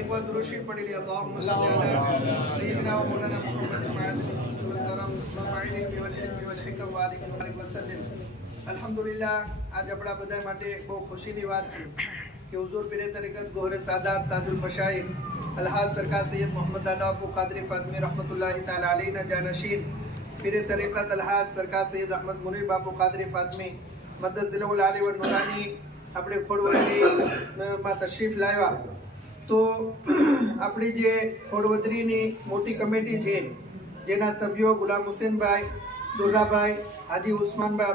एक बार दुरूशी पढ़ लिया अल्लाहुम्मा सल्ली अला सय्यिदिना व मौलाना मुहम्मद वल करम वल हिकम व आलिहि वसल्लम। अल्हम्दुलिल्लाह, आज अपना બધા માટે બહુ ખુશીની વાત છે કે હુઝુર પીરે તરીકત ગોહરે સાદાત તાજુલ મશાઈખ અલ્હાજ સરકાર સૈયદ મોહમ્મદ દાदा અબू કાદરી ફાતમી रहमतुल्लाहि तआला अलैहि ना जानशीन पीरे तरीकत अल्हाज सरकार सैयद अहमद मुनीर बापू कादरी फातमी मदद जिलहुल आली व नूरानी આપણે ખોડવદરીમાં તશરીફ લાવ્યા। તો આપણી જે ખોડવદરીની મોટી કમિટી છે જેના સભ્યો ગુલામ હુસેનભાઈ, દુર્ગાભાઈ, હાજી ઉસ્માનભાઈ,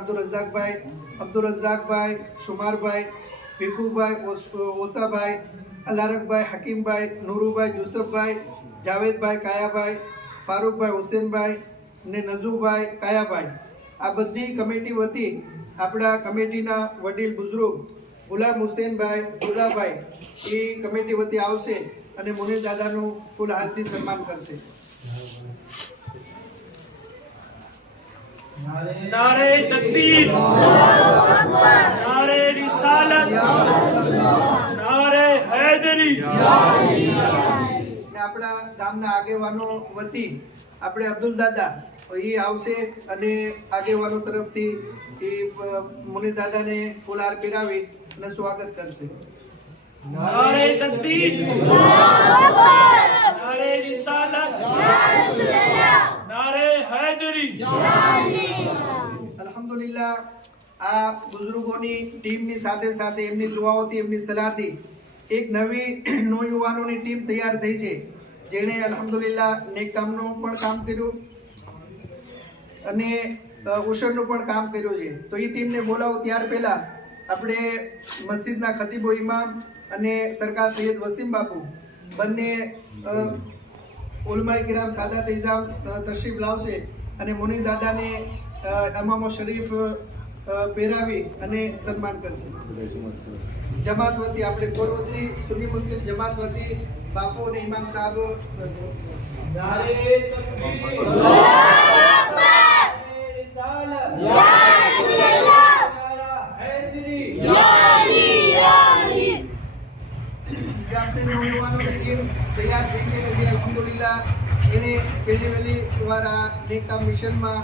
અબ્દુલ રઝાકભાઈ, શુમારભાઈ, ભીખુભાઈ, ઓસાભાઈ, અલારકભાઈ, હકીમભાઈ, નૂરુભાઈ, જુસફભાઈ, જાવેદભાઈ, કાયાભાઈ, ફારૂકભાઈ, હુસેનભાઈ ને નઝુભાઈ, કાયાભાઈ, આ બધી કમિટી વતી આપણા કમિટીના વડીલ બુઝુર્ગ ગુલામ હુસેનભાઈ, દુર્ગાભાઈ એ કમિટી વતી આવશે અને મુનીર દાદાનું ફૂલ હારથી સન્માન કરશે। नारे तकबीर, नारे रिसालत, नारे हैदरी। આપણા ગામના આગેવાનો વતી આપણે અબ્દુલ દાદા એ આવશે અને આગેવાનો તરફથી એ મુનીર દાદાને ફૂલહાર પહેરાવી અને સ્વાગત કરશે। नारे तकबीर, नारे रिसालत, नारे हैदरी। અલ્હમ્દુલિલ્લાહ, આ બુઝુર્ગોની ટીમની સાથે સાથે એમની દુઆઓથી, એમની સલાહથી એક નવી નવયુવાનોની ટીમ તૈયાર થઈ છે જેણે અલ્હમ્દુલિલ્લાહ નેક કામનું પણ કામ કર્યું અને ઉશરનું પણ કામ કર્યું છે। તો એ ટીમને બોલાવો ત્યાર પહેલા આપણે મસ્જિદના ખતીબો ઇમામ અને સરકાર સૈયદ વસીમ બાપુ બંને ઉલમાએ કિરામ સાદાત ઇઝામ તશરીફ લાવશે અને મુનીર દાદાને અમામો શરીફ પહેરાવી અને સન્માન કરશે। જમાત વતી આપણે ખોડવદરી સુન્ની મુસ્લિમ જમાત વતી બાપુ અને ઇમામ સાહેબ તૈયાર થઈ છે કે અલ્હમ્દુલિલ્લાહ એને પહેલી વહેલી દ્વારા નેક મિશનમાં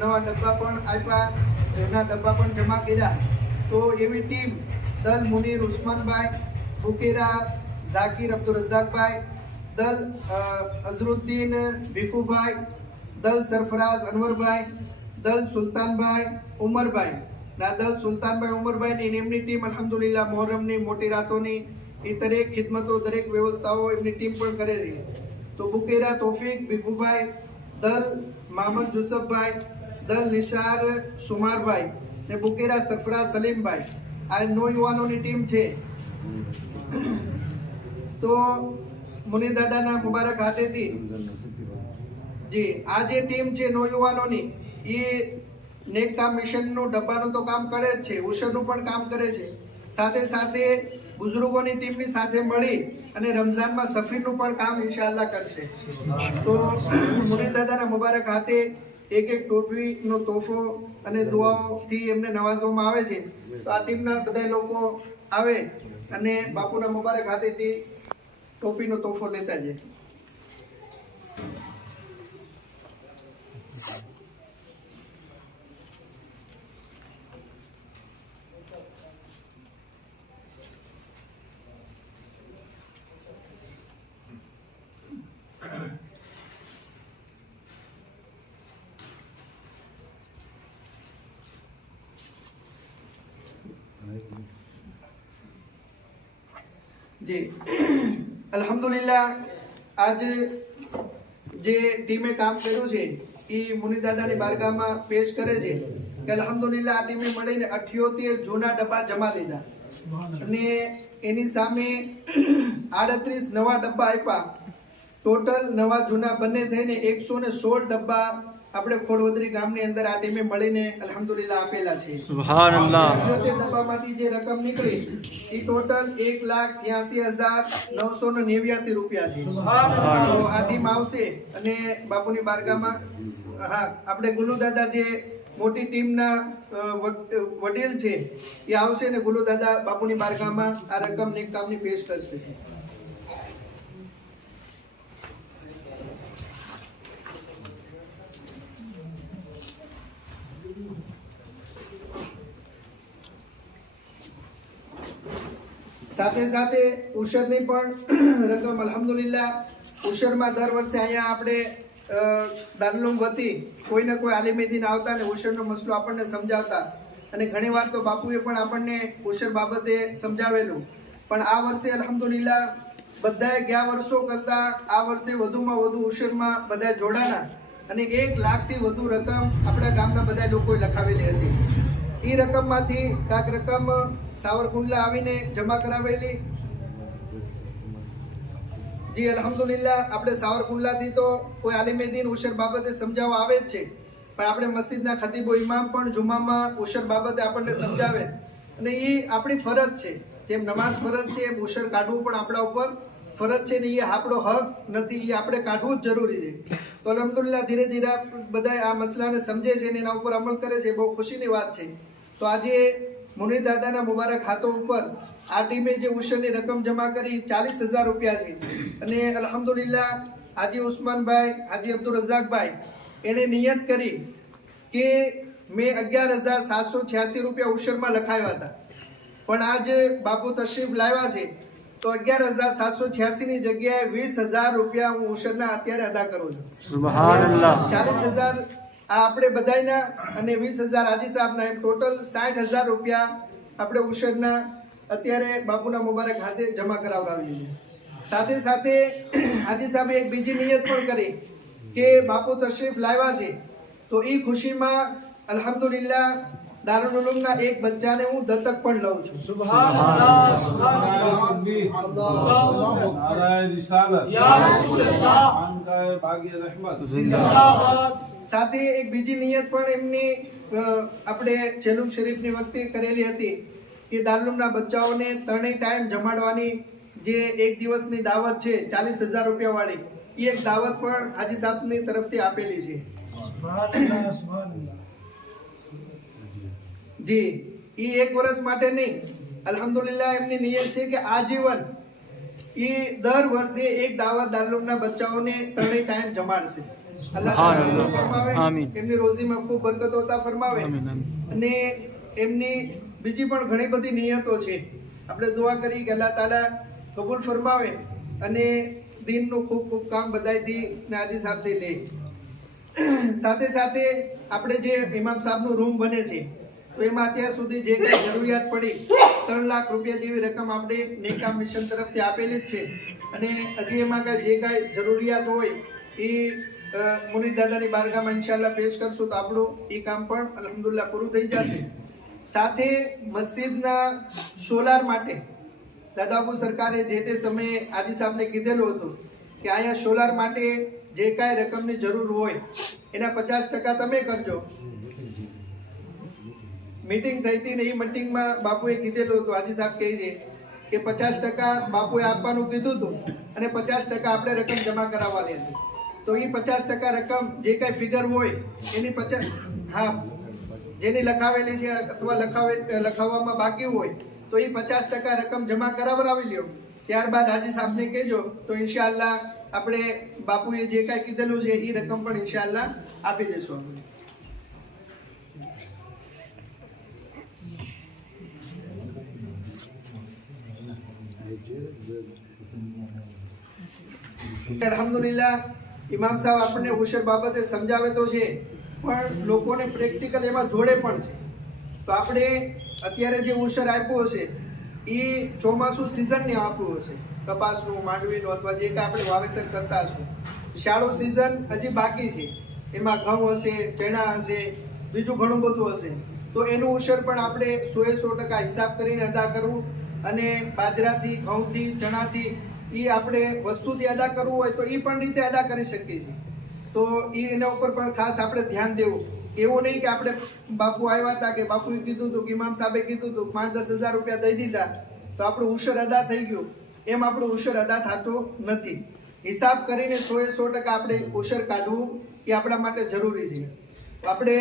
નવા ડબ્બા પણ આપ્યા, જૂના ડબ્બા પણ જમા કર્યા। તો એવી ટીમ દલ મુનીર ઉસ્માનભાઈ, બુકેરા ઝાકીર અબ્દુલ રઝાકભાઈ, દલ અઝરુદ્દીન ભીખુભાઈ, દલ સરફરાઝ અનવરભાઈ, દલ સુલતાનભાઈ ઉમરભાઈ ના દલ સુલતાનભાઈ ઉમરભાઈ એમની ટીમ અલ્હમ્દુલિલ્લાહ મોહરમની મોટી રાતોની એ દરેક ખિદમતો, દરેક વ્યવસ્થાઓ એમની ટીમ પણ કરે છે। તો બુકેરા તોફીક ભીખુભાઈ, દલ મહમદ જુસફભાઈ, દલ નિશાર સુમારભાઈ ને બુકેરા સરફરાઝ સલીમભાઈ આ નવયુવાનોની ટીમ છે। તો મુનીર દાદાના મુબારક હાથેથી જી આ જે ટીમ છે નવયુવાનોની એ નેક કામ મિશનનું ડબ્બાનું તો કામ કરે જ છે, ઉશરનું પણ કામ કરે છે, સાથે સાથે બુઝુર્ગોની ટીમની સાથે મળી અને રમઝાનમાં સફીરનું પણ કામ ઇન્શાઅલ્લાહ કરશે। તો મુનીર દાદાના મુબારક હાથે એક એક ટોપીનો તોહફો અને દુઆઓથી એમને નવાજવામાં આવે છે। તો આ ટીમના બધા લોકો આવે અને બાપુના મુબારક હાથેથી ટોપીનો તોહફો લેતા જાય। जी अल्हम्दुलिल्लाह, आज જે ટીમે કામ કર્યું છે એ મુનીર દાદાની બારગાહમાં પેશ કરે છે કે અલ્હમ્દુલિલ્લાહ આ ટીમે મળીને 78 જૂના ડબ્બા જમા લીધા અને એની સામે 38 નવા ડબ્બા આપ્યા। ટોટલ નવા જૂના બંને થઈને 116 ડબ્બા આપણે ખોડવદરી ગામની અંદર આ ટીમે મળીને અલ્હમ્દુલિલ્લાહ આપેલા છે। સુબહાનઅલ્લાહ। 78 ડબ્બામાંથી જે રકમ નીકળી એ ટોટલ 1,83,989 રૂપિયા છે। સુબહાનઅલ્લાહ। તો આ ટીમ આવશે અને બાપુની બારગાહમાં આપણે ગુલુ દાદા જે મોટી ટીમના વડીલ છે એ આવશે ને ગુલુ દાદા બાપુની બારગાહમાં આ રકમ નેક કામની પેશ કરશે। સાથે સાથે ઉશરની પણ રકમ અલ્હમ્દુલિલ્લાહ ઉશરમાં દર વર્ષે અહીંયા આપણે દારૂલ વતી કોઈ ને કોઈ આલિમે દીન આવતા ને ઉશરનો મસલો આપણને સમજાવતા અને ઘણીવાર તો બાપુએ પણ આપણને ઉશર બાબતે સમજાવેલું, પણ આ વર્ષે અલ્હમ્દુલિલ્લાહ બધાએ ગયા વર્ષો કરતા આ વર્ષે વધુમાં વધુ ઉશરમાં બધા જોડાના અને 1 લાખથી વધુ રકમ આપણા ગામના બધા લોકોએ લખાવેલી હતી. એ રકમમાંથી કાંક રકમ સાવરકુંડલા આવીને જમા કરાવેલી. જી અલ્હમ્દુલિલ્લાહ આપણે સાવરકુંડલાથી તો કોઈ આલિમે દીન ઉશર બાબતે સમજાવવા આવે જ છે, પણ આપણે મસ્જિદના ખતીબો ઇમામ પણ જુમામાં ઉશર બાબતે આપણને સમજાવે અને એ આપણી ફરજ છે. જેમ નમાઝ ફરજ છે એમ ઉશર કાઢવું પણ આપણા ઉપર ફરજ છે ને એ આપણો હક નથી, એ આપણે કાઢવું જ જરૂરી છે. તો અલ્હમ્દુલિલ્લાહ ધીરે ધીરે બધા આ મસલાને સમજે છે અને એના ઉપર અમલ કરે છે, બહુ ખુશીની વાત છે. તો આજે મુનીર દાદાના મુબારક હાથો ઉપર આ ટીમે જે ઉશરની રકમ જમા કરી 40,000 રૂપિયા છે અને અલ્હમ્દુલિલ્લાહ હાજી ઉસ્માનભાઈ, હાજી અબ્દુલ રઝાકભાઈ એણે નિયત કરી કે મેં 11,786 રૂપિયા ઉશરમાં લખાવ્યા હતા, પણ આજ બાપુ તશરીફ લાવ્યા છે તો 11,786 ની જગ્યાએ 20,000 રૂપિયા હું ઉશરના અત્યારે અદા કરું છું. સુબહાનઅલ્લાહ. 40,000 આ આપણે બધાયના અને 20,000 હાજી સાહેબના, એમ ટોટલ 60,000 રૂપિયા આપણે ઉશરના અત્યારે બાપુના મુબારક હાથે જમા કરાવડાવીએ છીએ. સાથે સાથે હાજી સાહેબે એક બીજી નિયત પણ કરી કે બાપુ તશરીફ લાવ્યા છે તો એ ખુશીમાં અલ્હમ્દુલિલ્લાહ દારૂલ ઉલૂમના એક બચ્ચાને હું દત્તક પણ લઉં છું. સુબહાનઅલ્લાહ, સુબહાનઅલ્લાહ, નારાએ રિસાલત, યા રસૂલલ્લાહ, ખાનકાએ બાગે રહેમત, જિંદાબાદ. સાથે એક બીજી નિયત પણ એમની આપણે જેલુમ શરીફની વખતે કરેલી હતી કે દારૂલના બચ્ચાઓને 3 ટાઈમ જમાડવાની જે એક દિવસની દાવત છે 40,000 રૂપિયા વાળી, એ એક દાવત પણ હાજી સાહેબની તરફથી આપેલી છે. સુબહાનઅલ્લાહ, સુબહાનઅલ્લાહ. જી એ એક વર્ષ માટે નહીં, અલ્હમ્દુલિલ્લાહ એમની નિયત છે કે આજીવન એ દર વર્ષે એક દાવત દારૂલના બચ્ચાઓને 3 ટાઈમ જમાડશે. અલ્લાહ તાલા રઝા ફરમાવે, એમની રોજીમાં ખૂબ બરકતો અતા ફરમાવે અને એમની બીજી પણ ઘણી બધી નિયતો છે. આપણે દુઆ કરી કે અલ્લાહ તાલા કબૂલ ફરમાવે અને દીનનું ખૂબ ખૂબ કામ બધાયથી ને હાજી સાહેબથી લે. સાથે સાથે આપણે જે ઇમામ સાહેબનું રૂમ બને છે તો એમાં અત્યાર સુધી જે કંઈ જરૂરિયાત પડી 3 લાખ રૂપિયા જેવી રકમ આપણે નેકામ મિશન તરફથી આપેલી જ છે અને હજી એમાં જે કાંઈ જરૂરિયાત હોય એ મુનીર દાદાની બારગામાં ઇન્શાલ્લાહ પેશ કરશું તો આપણું એ કામ પણ અલ્હમ્દુલિલ્લાહ પૂરું થઈ જશે. સાથે મસ્જિદના સોલાર માટે દાદાબુ સરકારે જે તે સમયે હાજી સાહેબને કીધેલું હતું કે અહીંયા સોલાર માટે જે કાંઈ રકમની જરૂર હોય એના 50% તમે કરજો. મીટિંગ થઈ હતી ને એ મીટિંગમાં બાપુએ કીધેલું હતું, હાજી સાહેબ કહે છે કે 50% બાપુએ આપવાનું કીધું હતું અને 50% આપણે રકમ જમા કરાવવાની હતી. તો એ 50% રકમ જે કાંઈ ફિગર હોય એની 50, હા, જેની લખાવેલી છે અથવા લખાવવામાં બાકી હોય તો એ 50% રકમ જમા કરાવડાવી લ્યો. ત્યારબાદ હાજી સાહેબને કહેજો તો ઇન્શાઅલ્લાહ આપણે બાપુએ જે કાંઈ કીધેલું છે એ રકમ પણ ઇન્શાઅલ્લાહ આપી દઈશું. અલ્હમ્દુલિલ્લાહ ઇમામ સાહેબ આપણને ઉશર બાબતે સમજાવે તો છે પણ લોકોને પ્રેક્ટિકલ એમાં જોડે પણ છે. તો આપણે અત્યારે જે ઉશર આપ્યું હશે એ ચોમાસું સિઝનને આપ્યું હશે, કપાસનું, માંડવીનું અથવા જે કાંઈ આપણે વાવેતર કરતા હશું. શાળો સિઝન હજી બાકી છે, એમાં ઘઉં હશે, ચણા હશે, બીજું ઘણું બધું હશે. તો એનું ઉશર પણ આપણે 100% હિસાબ કરીને અદા કરવું અને બાજરાથી, ઘઉંથી, ચણાથી એ આપણે વસ્તુથી અદા કરવું હોય તો એ પણ રીતે અદા કરી શકીએ છીએ. તો એના ઉપર પણ ખાસ આપણે ધ્યાન દેવું. એવું નહીં કે આપણે બાપુ આવ્યા હતા કે બાપુએ કીધું હતું કે ઇમામ સાહેબે કીધું હતું 5-10 હજાર રૂપિયા દઈ દીધા તો આપણું ઉશર અદા થઈ ગયું, એમ આપણું ઉશર અદા થતું નથી. હિસાબ કરીને 100% આપણે ઉશર કાઢવું એ આપણા માટે જરૂરી છે. આપણે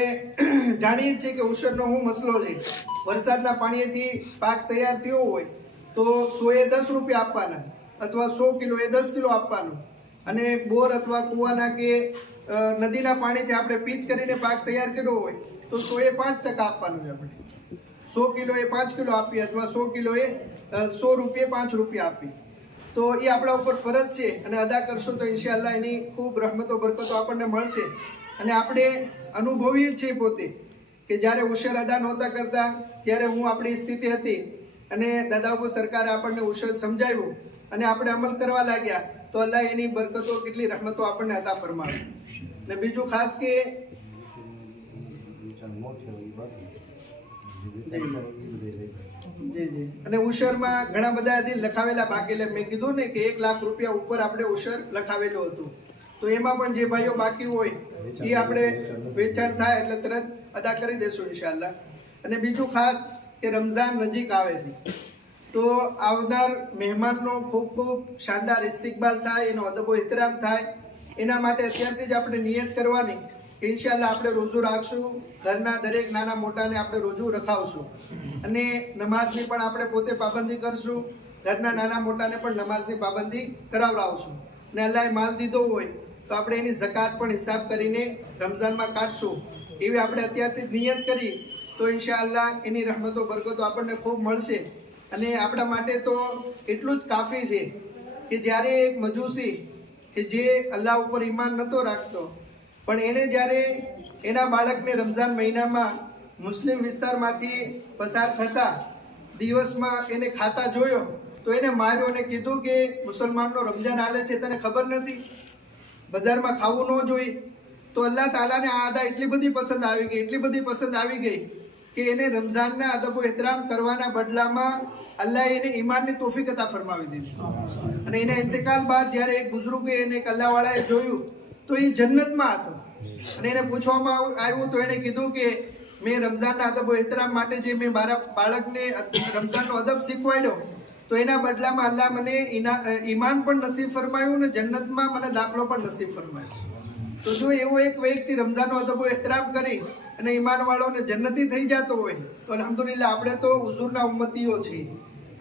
જાણીએ જ છીએ કે ઉશરનો શું મસલો છે. વરસાદના પાણીથી પાક તૈયાર થયો હોય તો 110 રૂપિયા આપવાના અથવા 100 કિલો એ 10 કિલો આપવાનું, અને બોર અથવા કૂવાના કે નદીના પાણીથી આપણે પીત કરીને પાક તૈયાર કર્યો હોય તો 100 એ 5% આપવાનું છે. આપણે 100 કિલો એ 5 કિલો આપીએ અથવા 100 કિલો એ 100 રૂપિયે 5 રૂપિયા આપીએ તો એ આપણા ઉપર ફરજ છે, અને અદા કરશો તો ઇન્શાઅલ્લાહ એની ખૂબ રહમતો બરકતો આપણને મળશે. અને આપણે અનુભવીએ જ છીએ પોતે કે જ્યારે ઉશર અદા નહોતા કરતા ત્યારે હું આપણી સ્થિતિ હતી, અને દાદાઓ સરકારે આપણને ઉશર સમજાવ્યું અને આપણે અમલ કરવા લાગ્યા તો અલ્લાહ એની બરકતો કેટલી રહમતો આપણને અતા ફરમાવે. ને બીજું ખાસ કે જી અને ઉશરમાં ઘણા બધા લખાવેલા બાકી, એટલે મેં કીધું ને કે 1 લાખ રૂપિયા ઉપર આપણે ઉશર લખાવેલું હતું, તો એમાં પણ જે ભાઈઓ બાકી હોય એ આપણે વેચાણ થાય એટલે તરત અદા કરી દેશું ઇન્શાઅલ્લાહ. અને બીજું ખાસ કે રમઝાન નજીક આવે છે તો આવનાર મહેમાનનો ખૂબ ખૂબ શાનદાર ઇસ્તિકબાલ થાય, એનો અદબો એહતરામ થાય, એના માટે અત્યારથી જ આપણે નિયત કરવાની કે ઇન્શાઅલ્લાહ આપણે રોજુ રાખશું, ઘરના દરેક નાના મોટાને આપણે રોજુ રખાવશું, અને નમાઝની પણ આપણે પોતે પાબંદી કરશું, ઘરના નાના મોટાને પણ નમાઝની પાબંદી કરાવડાવશું. અને અલ્લાહે માલ દીધો હોય તો આપણે એની ઝકાત પણ હિસાબ કરીને રમઝાનમાં કાઢશું. એવી આપણે અત્યારથી નિયત કરી તો ઇન્શાઅલ્લાહ એની રહમતો બરકતો આપણને ખૂબ મળશે. અને આપણા માટે તો એટલું જ કાફી છે કે જ્યારે એક મજૂસી કે જે અલ્લાહ ઉપર ઈમાન નહોતો રાખતો પણ એણે જ્યારે એના બાળકને રમઝાન મહિનામાં મુસ્લિમ વિસ્તારમાંથી પસાર થતા દિવસમાં એને ખાતા જોયો તો એને માર્યો અને કીધું કે મુસલમાનનો રમઝાન હાલે છે, તને ખબર નથી? બજારમાં ખાવું ન જોઈએ. તો અલ્લાહ તાલાને આ અદા એટલી બધી પસંદ આવી ગઈ કે એને રમઝાનના અદબો એહતરામ કરવાના બદલામાં અલ્લાહ એને ઈમાનની તોફીક અતા ફરમાવી દીધી. અને એના ઇંતકાલ બાદ જ્યારે એક બુઝુર્ગે એને કલ્લાવાળાએ જોયું તો એ જન્નતમાં હતો, અને એને પૂછવામાં આવ્યું તો એને કીધું કે મેં રમઝાનના અદબો એહતરામ માટે જે મેં મારા બાળકને રમઝાનનો અદબ શીખવાડ્યો તો એના બદલામાં અલ્લાહ મને ઈમાન પણ નસીબ ફરમાયું અને જન્નતમાં મને દાખલો પણ નસીબ ફરમાયો. તો જો એવો એક વ્યક્તિ રમઝાનનો અદબો એહતરામ કરી અને ઈમાનવાળોને જન્નતી થઈ જતો હોય તો અલ્હમ્દુલિલ્લાહ આપણે તો હુઝુરના ઉમ્મતીઓ છીએ,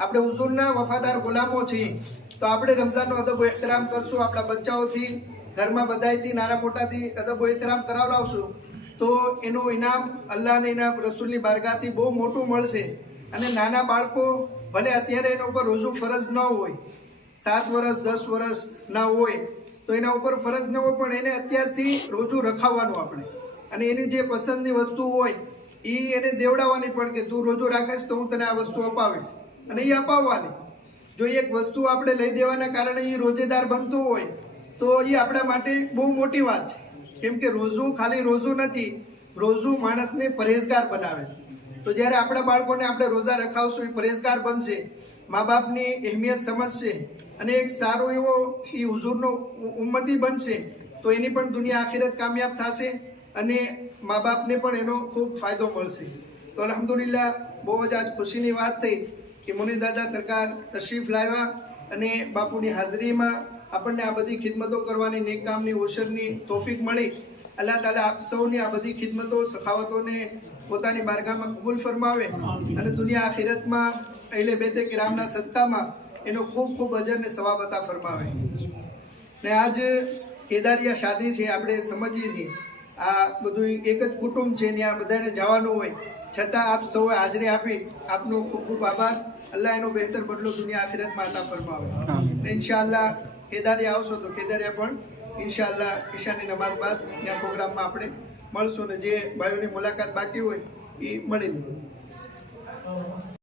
આપણે હુઝુરના વફાદાર ગુલામો છીએ. તો આપણે રમઝાનનો અદબો એહતરામ કરશું, આપણા બચ્ચાઓથી, ઘરમાં બધાયથી, નાના મોટાથી અદબો એહતરામ કરાવડાવશું તો એનું ઇનામ અલ્લાહ અને એના રસૂલની બારગાહથી બહુ મોટું મળશે. અને નાના બાળકો ભલે અત્યારે એના ઉપર રોજુ ફરજ ન હોય, 7 વર્ષ 10 વર્ષ ના હોય તો એના ઉપર ફરજ ન હોય, પણ એને અત્યારથી રોજુ રખાવવાનું આપણે, અને એની જે પસંદની વસ્તુ હોય એ એને દેવડાવવાની પણ કે તું રોજુ રાખીશ તો હું તને આ વસ્તુ અપાવીશ, અને એ અપાવવાની. જો એક વસ્તુ આપણે લઈ દેવાના કારણે એ રોજેદાર બનતું હોય તો એ આપણા માટે બહુ મોટી વાત છે. કેમ કે રોજુ ખાલી રોજુ નથી, રોજુ માણસને પરેઝગાર બનાવે. તો જ્યારે આપણા બાળકોને આપણે રોજા રખાવશું, એ પરેઝગાર બનશે, મા બાપની અહેમિયત સમજશે, અને એક સારો એવો એ હુઝુરનો ઉમ્મતી બનશે તો એની પણ દુનિયા આખિરત કામયાબ થશે, અને મા બાપને પણ એનો ખૂબ ફાયદો મળશે. તો અલ્હમ્દુલિલ્લાહ બહુ જ આજ ખુશીની વાત થઈ કે મુનીર દાદા સરકાર તશરીફ લાવ્યા અને બાપુની હાજરીમાં આપણને આ બધી ખિદમતો કરવાની, નેક કામની, ઉશરની તોફીક મળી. અલ્લાહ તાલા આપ સૌની આ બધી ખિદમતો, સખાવતોને પોતાની બારગાહમાં કબૂલ ફરમાવે, અને દુનિયા આખિરતમાં અહેલે બેતે કિરામના સદકામાં એનો ખૂબ ખૂબ અજર ને સવાબ અતા ફરમાવે. ને આજ કેદારિયા શાદી છે, આપણે સમજીએ છીએ આ બધું એક જ કુટુંબ છે, ત્યાં બધાને જવાનું હોય, છતાં આપ સૌએ હાજરી આપી, આપનો ખૂબ ખૂબ આભાર. અલ્લાહ એનો બહેતર બદલો દુનિયા આખિરતમાં અતા ફરમાવે. ઇન્શાઅલ્લાહ કેદારિયા આવશો તો કેદારિયા પણ ઇન્શાઅલ્લાહ ઈશાની નમાઝ બાદ ત્યાં પ્રોગ્રામમાં આપણે મળશું, ને જે ભાઈઓની મુલાકાત બાકી હોય એ મળી લે.